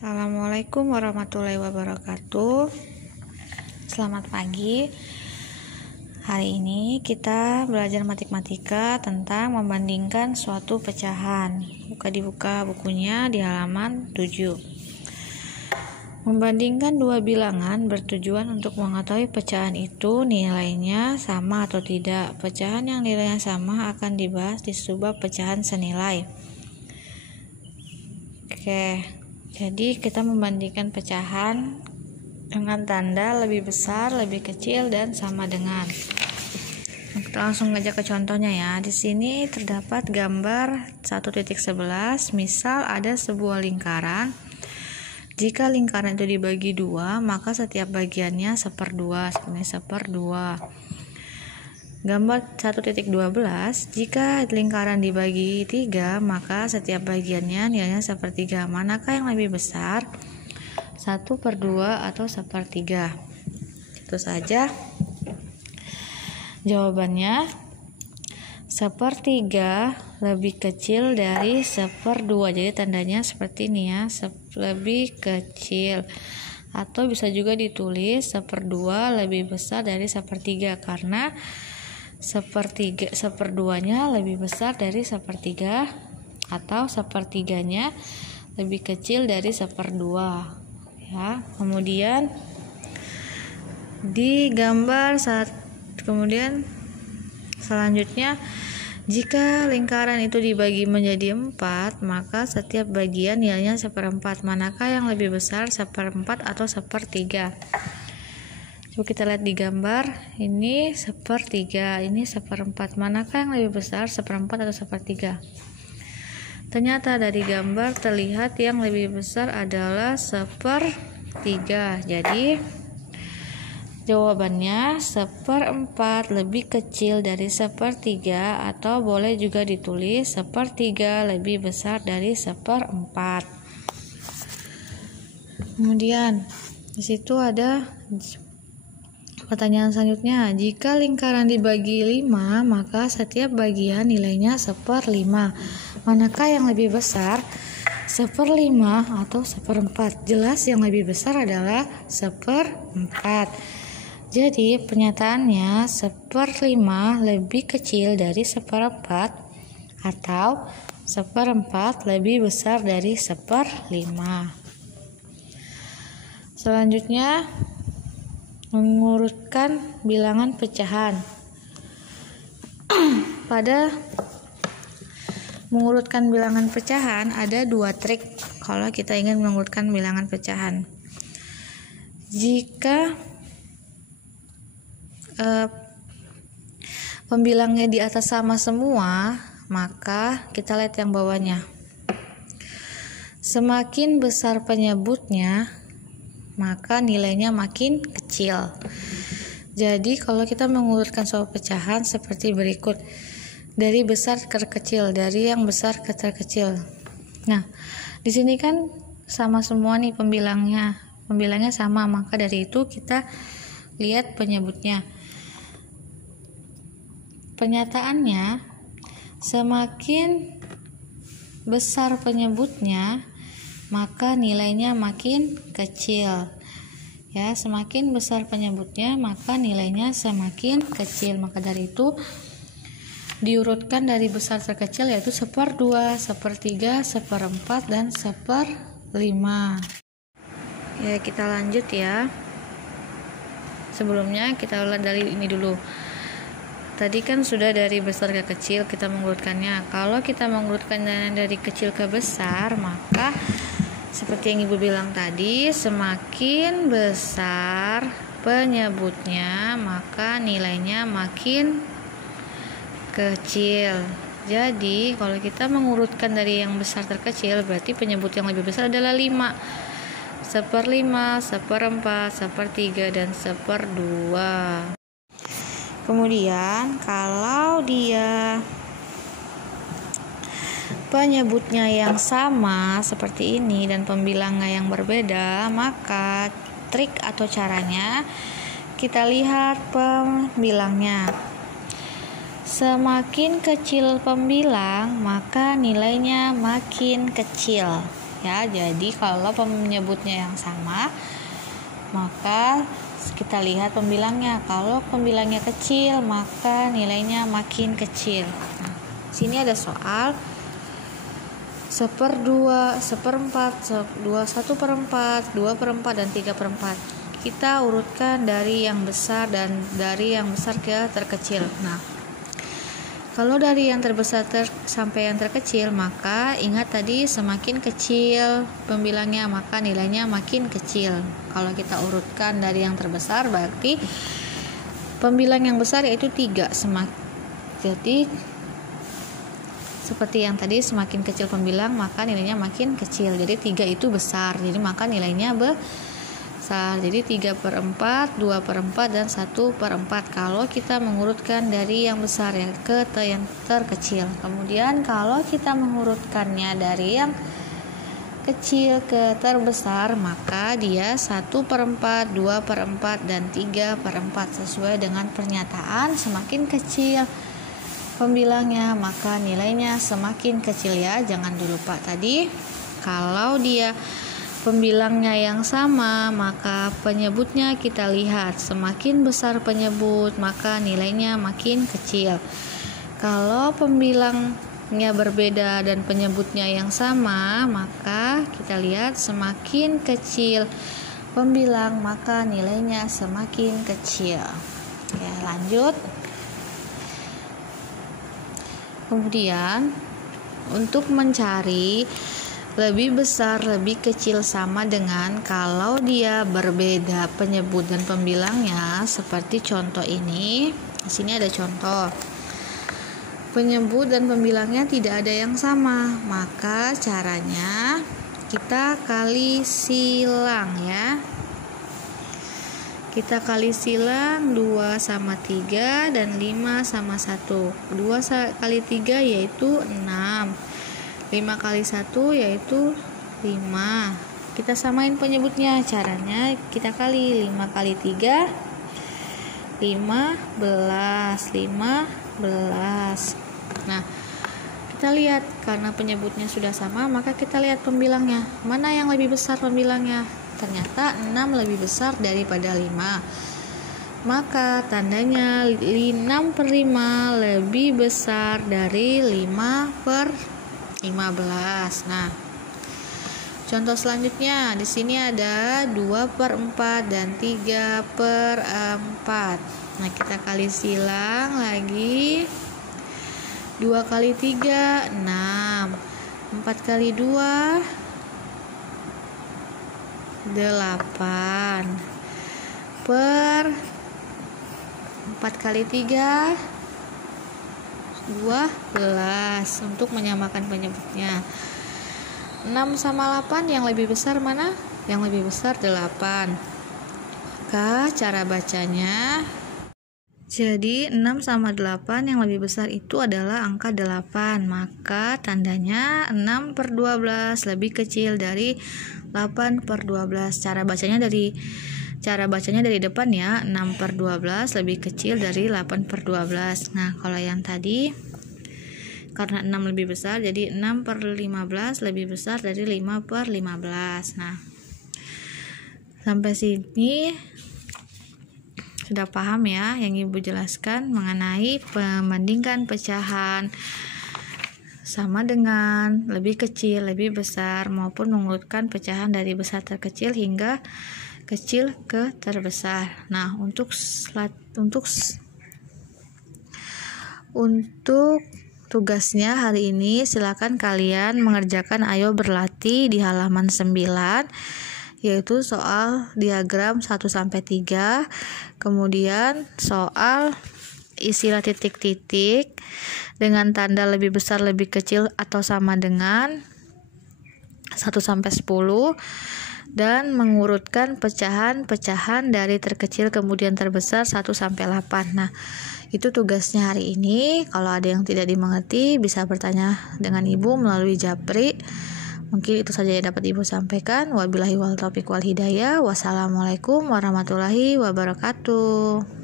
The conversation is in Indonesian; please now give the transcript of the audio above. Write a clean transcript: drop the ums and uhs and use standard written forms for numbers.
Assalamualaikum warahmatullahi wabarakatuh. Selamat pagi. Hari ini kita belajar matematika tentang membandingkan suatu pecahan. Dibuka bukunya di halaman 7. Membandingkan dua bilangan bertujuan untuk mengetahui pecahan itu nilainya sama atau tidak. Pecahan yang nilainya sama akan dibahas di subbab pecahan senilai. Jadi kita membandingkan pecahan dengan tanda lebih besar, lebih kecil, dan sama dengan. Kita langsung aja ke contohnya ya. Di sini terdapat gambar 1.11. Misal ada sebuah lingkaran. Jika lingkaran itu dibagi dua, maka setiap bagiannya 1/2. Sebenarnya 1/2. Gambar 1.12, jika lingkaran dibagi 3, maka setiap bagiannya nilainya 1/3. Manakah yang lebih besar? 1/2 atau 1/3? Itu saja jawabannya. 1/3 lebih kecil dari 1/2. Jadi tandanya seperti ini ya, lebih kecil. Atau bisa juga ditulis 1/2 lebih besar dari 1/3 karena 1/2-nya lebih besar dari 1/3 atau 1/3-nya lebih kecil dari 1/2 ya. Kemudian di gambar kemudian selanjutnya, jika lingkaran itu dibagi menjadi 4, maka setiap bagian nilainya 1/4. Manakah yang lebih besar, 1/4 atau 1/3? Coba kita lihat di gambar, ini 1/3, ini 1/4. Manakah yang lebih besar, 1/4 atau 1/3? Ternyata dari gambar terlihat yang lebih besar adalah 1/3. Jadi jawabannya 1/4 lebih kecil dari 1/3, atau boleh juga ditulis 1/3 lebih besar dari 1/4. Kemudian di situ ada pertanyaan selanjutnya, jika lingkaran dibagi 5, maka setiap bagian nilainya 1/5. Manakah yang lebih besar, 1/5 atau 1/4? Jelas yang lebih besar adalah 1/4. Jadi pernyataannya 1/5 lebih kecil dari 1/4 atau 1/4 lebih besar dari 1/5. Selanjutnya, mengurutkan bilangan pecahan. Pada mengurutkan bilangan pecahan ada 2 trik kalau kita ingin mengurutkan bilangan pecahan. Jika pembilangnya di atas sama semua, maka kita lihat yang bawahnya. Semakin besar penyebutnya, maka nilainya makin kecil. Jadi kalau kita mengurutkan suatu pecahan seperti berikut, dari besar ke terkecil, dari yang besar ke terkecil. Nah, di sini kan sama semua nih pembilangnya sama, maka dari itu kita lihat penyebutnya. Pernyataannya, semakin besar penyebutnya, maka nilainya makin kecil. Ya, semakin besar penyebutnya, maka nilainya semakin kecil. Maka dari itu diurutkan dari besar terkecil, yaitu 1/2, 1/3, 1/4, dan 1/5. Ya, kita lanjut ya. Sebelumnya kita lihat dari ini dulu. Tadi kan sudah dari besar ke kecil kita mengurutkannya. Kalau kita mengurutkannya dari kecil ke besar, maka seperti yang Ibu bilang tadi, semakin besar penyebutnya, maka nilainya makin kecil. Jadi kalau kita mengurutkan dari yang besar terkecil, berarti penyebut yang lebih besar adalah 5. 1/5, 1/4, 1/3, dan 1/2. Kemudian kalau dia penyebutnya yang sama seperti ini dan pembilangnya yang berbeda, maka trik atau caranya kita lihat pembilangnya. Semakin kecil pembilang, maka nilainya makin kecil. ya. Jadi kalau penyebutnya yang sama, maka kita lihat pembilangnya. Kalau pembilangnya kecil, maka nilainya makin kecil. Nah, sini ada soal 1/2, 1/4, 1/4, 2/4, dan 3/4. Kita urutkan dari yang besar dan dari yang besar ke terkecil. Nah, kalau dari yang terbesar sampai yang terkecil, maka ingat tadi semakin kecil pembilangnya maka nilainya makin kecil. Kalau kita urutkan dari yang terbesar berarti pembilang yang besar yaitu 3. Jadi seperti yang tadi, semakin kecil pembilang maka nilainya makin kecil. Jadi 3 itu besar, jadi maka nilainya besar. Jadi 3/4, 2/4, dan 1/4 kalau kita mengurutkan dari yang besar ya ke yang terkecil. Kemudian kalau kita mengurutkannya dari yang kecil ke terbesar, maka dia 1/4, 2/4, dan 3/4 sesuai dengan pernyataan. Semakin kecil pembilangnya maka nilainya semakin kecil ya. Jangan dilupa tadi, kalau dia pembilangnya yang sama, maka penyebutnya kita lihat semakin besar penyebut maka nilainya makin kecil. Kalau pembilangnya berbeda dan penyebutnya yang sama, maka kita lihat semakin kecil pembilang maka nilainya semakin kecil. Ya, lanjut. Kemudian untuk mencari lebih besar, lebih kecil, sama dengan, kalau dia berbeda penyebut dan pembilangnya, seperti contoh ini. Di sini ada contoh. Penyebut dan pembilangnya tidak ada yang sama, maka caranya kita kali silang ya. Kita kali silang 2 sama 3 dan 5 sama 1. 2 kali 3 yaitu 6. 5 kali 1 yaitu 5. Kita samain penyebutnya. Caranya kita kali 5 kali 3 15. Nah, kita lihat karena penyebutnya sudah sama, maka kita lihat pembilangnya. Mana yang lebih besar pembilangnya? Ternyata 6 lebih besar daripada 5. Maka tandanya 6/5 lebih besar dari 5/15. Nah, contoh selanjutnya di sini ada 2/4 dan 3/4. Nah, kita kali silang lagi. 2 kali 3 6. 4 kali 2 8. Per 4 kali 3 12. Untuk menyamakan penyebutnya, 6 sama 8 yang lebih besar mana? Yang lebih besar 8. Maka cara bacanya, jadi 6 sama 8 yang lebih besar itu adalah angka 8. Maka tandanya 6/12 lebih kecil dari 8/12. Cara bacanya dari depan ya. 6/12 lebih kecil dari 8/12. Nah, kalau yang tadi karena 6 lebih besar, jadi 6/15 lebih besar dari 5/15. Nah, sampai sini sudah paham ya yang Ibu jelaskan mengenai membandingkan pecahan sama dengan, lebih kecil, lebih besar, maupun mengurutkan pecahan dari besar terkecil hingga kecil ke terbesar. Nah, untuk tugasnya hari ini silakan kalian mengerjakan Ayo Berlatih di halaman 9, yaitu soal diagram 1-3, kemudian soal istilah titik-titik dengan tanda lebih besar, lebih kecil, atau sama dengan 1-10, dan mengurutkan pecahan-pecahan dari terkecil kemudian terbesar 1-8. Nah, itu tugasnya hari ini. Kalau ada yang tidak dimengerti bisa bertanya dengan Ibu melalui Japri. Mungkin itu saja yang dapat Ibu sampaikan. Wabillahi wal taufiq wal hidayah. Wassalamualaikum warahmatullahi wabarakatuh.